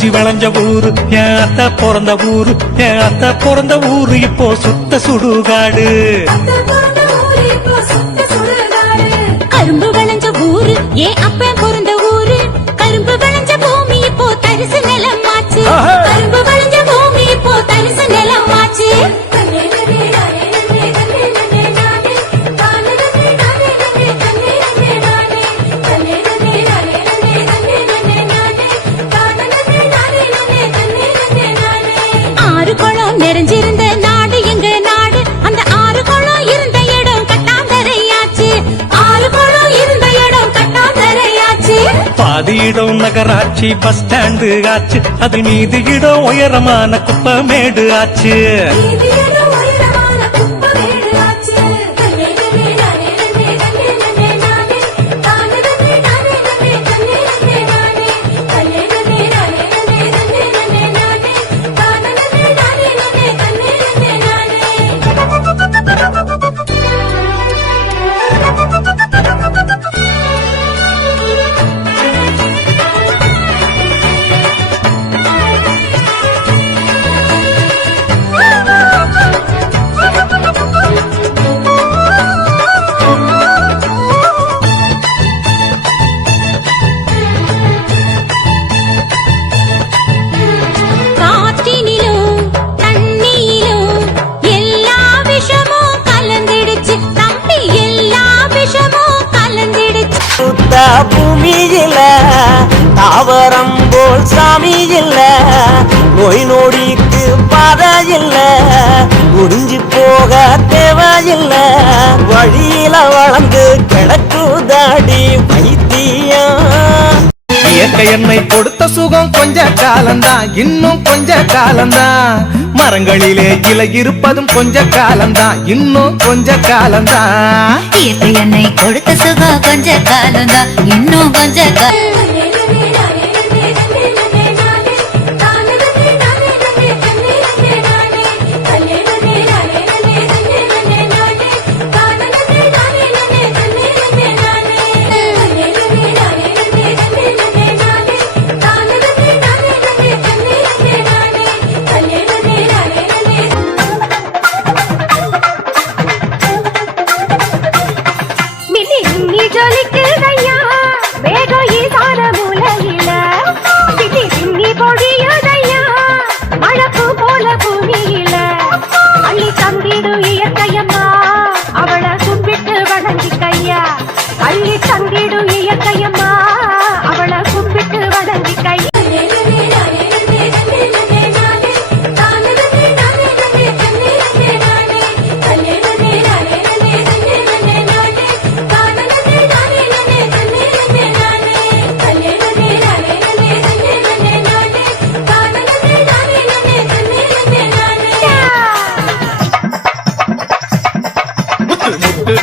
அரிசி விளைஞ்ச ஊரு என் அத்தை பிறந்த ஊரு, என் அத்தை பிறந்த ஊரு இப்போ சுத்த சுடுகாடு. கரும்பு விளைஞ்ச ஊரு என் அப்ப பிறந்த ஊரு, கரும்பு விளைஞ்ச பூமி இப்போ தரிசு நிலமாச்சு, கரும்பு விளைஞ்ச பூமி இப்போ தரிசு நிலமாச்சு. ஆறு குளம் நிறைஞ்சிருந்த நாடு எங்க நாடு, அந்த ஆறு குளம் இருந்த இடம் கட்டாந்தரையாச்சு, ஆறு குளம் இருந்த இடம் கட்டாந்தரையாச்சு. பாதி இடம் நகராட்சி பஸ் ஸ்டாண்டு ஆச்சு, அது மீதி இடம் உயரமான குப்பமேடு ஆச்சு. பூமியில தாவரம் போல் சாமி இல்ல, நோய் நொடிக்கு பாதை இல்ல, முடிஞ்சு போக தேவையில்ல, வழியில வளர்ந்து கிடக்குதாடி வைத்தியம். இயற்கை என்னை கொடுத்த சுகம் கொஞ்ச காலம்தான், இன்னும் கொஞ்ச காலம்தான். மரங்களிலே இலை இருப்பதும் கொஞ்ச காலம்தான், இன்னும் கொஞ்ச காலம்தான். இயற்கை என்னை கொடுத்த சுகம் கொஞ்ச காலம்தான், இன்னும் கொஞ்ச காலம்.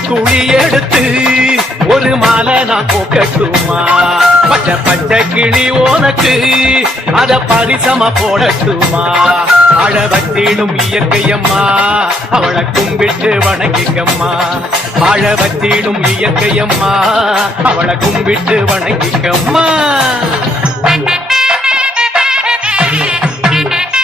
துளி எடுத்து ஒரு மாலை நான் போக்கட்டுமா, பச்சை பச்சை கிளி உனக்கு அத பரிசமா போடட்டுமா. அழ வச்சிடும் இயற்கையம்மா அவளை கும்பிட்டு வணங்கிக்கம்மா, அழ வச்சிடும் இயற்கையம்மா அவளை கும்பிட்டு வணங்கிக்கம்மா.